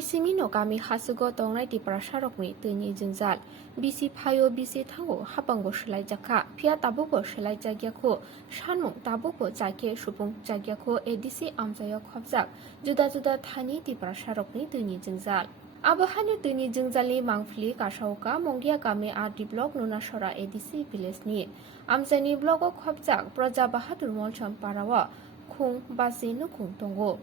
Simino kami hasugo tongnai ti prasharokni tuni jingjal bisi phayo bisi thango hapango shlai jakha phia tabugo shlai jagyakho sanmung tabugo jake supung jagyakho edisi amjayo khobjak juda juda thani ti prasharokni tuni jingjal Abahani tuni jingjali mangfli kasauka mongia kami RD block nunasora edisi village ni amjani blogo khobjak Praja Bahadur Molcham parawa khung basi nukung tongo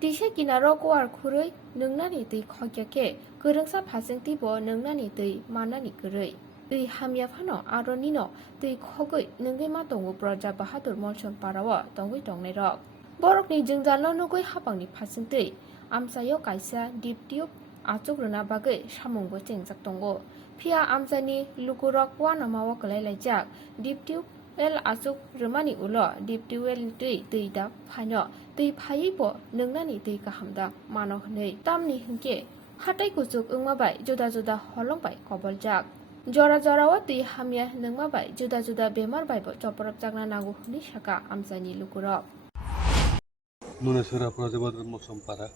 Tisha kinaro kuar khurui nungnani tui khogyake gorongsa phasengti bo nungnani tui manani goroi tui hamya phano aro nino tui khogoi nungai ma tongo Praja Bahadur Molcham parawa tongoi tongnai rok borokni jingjalo nugoi hapangni phasengtui amsayo kaisa diptiup achukrona bagai samungbo chengjak tongo phia amjani lukurok wanamawo klai laijak diptiup El asuk remani ulo dip duel tui da phano tui phai bo nungnani tui kahamda mano hnei tamni hingke hatai kuchuk ungmabai juda juda holongbai koboljak jora wa tui hamya nungmabai juda juda bemar bai bo choprap jakna nago hni saka amjani lukurok নুনেশ্বরা প্রজাপতির মৌসুম পাড়া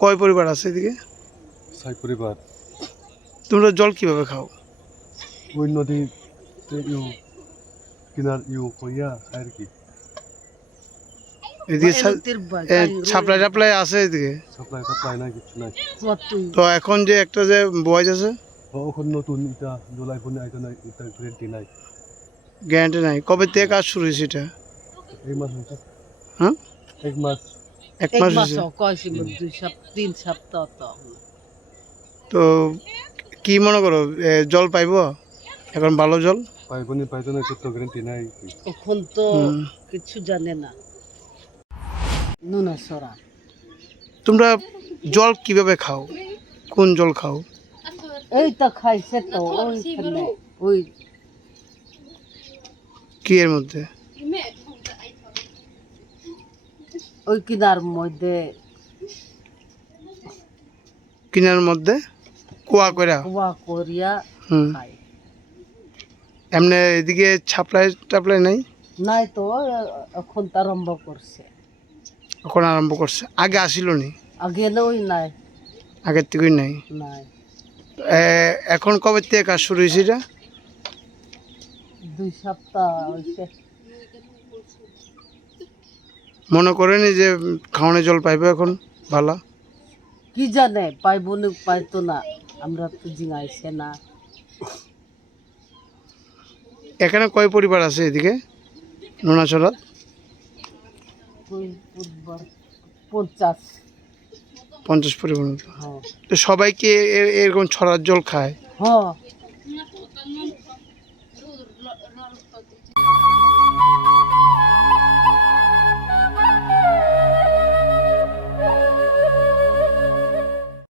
কয় পরিবার আছে এদিকে 6 পরিবার তোমরা জল কিভাবে খাও ওই নদীতে কিনার কইয়া আর কি এদিকে ছাপলা ছাপলাই আছে এদিকে সাপ্লাই না কিছু নাই তো এখন যে একটা যে বয়স আছে ওখানে নতুন এটা জুলাই পনে আইতো না এটা গ্যারান্টি নাই গ্যারান্টি নাই কবে থেকে কাজ শুরু হয়েছে এটা এই মাস হচ্ছে হ্যাঁ এক মাস হয়েছে কয়েছে 2 সপ্তাহ তো কি মনে করো জল পাইবো এখন ভালো জল পাইতো না তো গ্যারান্টি নাই এখন তো কিছু জানে না নুনাসরা তোমরা জল কিভাবে খাও কোন জল খাও এই তো খাইছে তো ওইখানে ওই কি এর মধ্যে ওই কিনার মধ্যে কিনার মধ্যে কুয়া কইরা কুয়া করিয়া খাই এমনি এদিকে ছাপলাই টাপলাই নাই নাই তো এখন তো আরম্ভ করছে এখন আরম্ভ করছে আগে আসিল নি আগে নই নাই আগের থেকেই নাই নাই এখন কবে থেকে কাজ শুরু হয়েছে এটা 2 সপ্তাহ হইছে মনে করেনি যে খাওয়ানো জল পাইবে এখন ভালো কি জানে পাইব না পাইতো না আমরা তো জিঙাইছে না এখানে কয় পরিবার আছে এদিকে নোনাছড়া 50 পরিবার মতো। হ্যাঁ তো সবাই কি এরকম ছড়ার জল খায় হ্যাঁ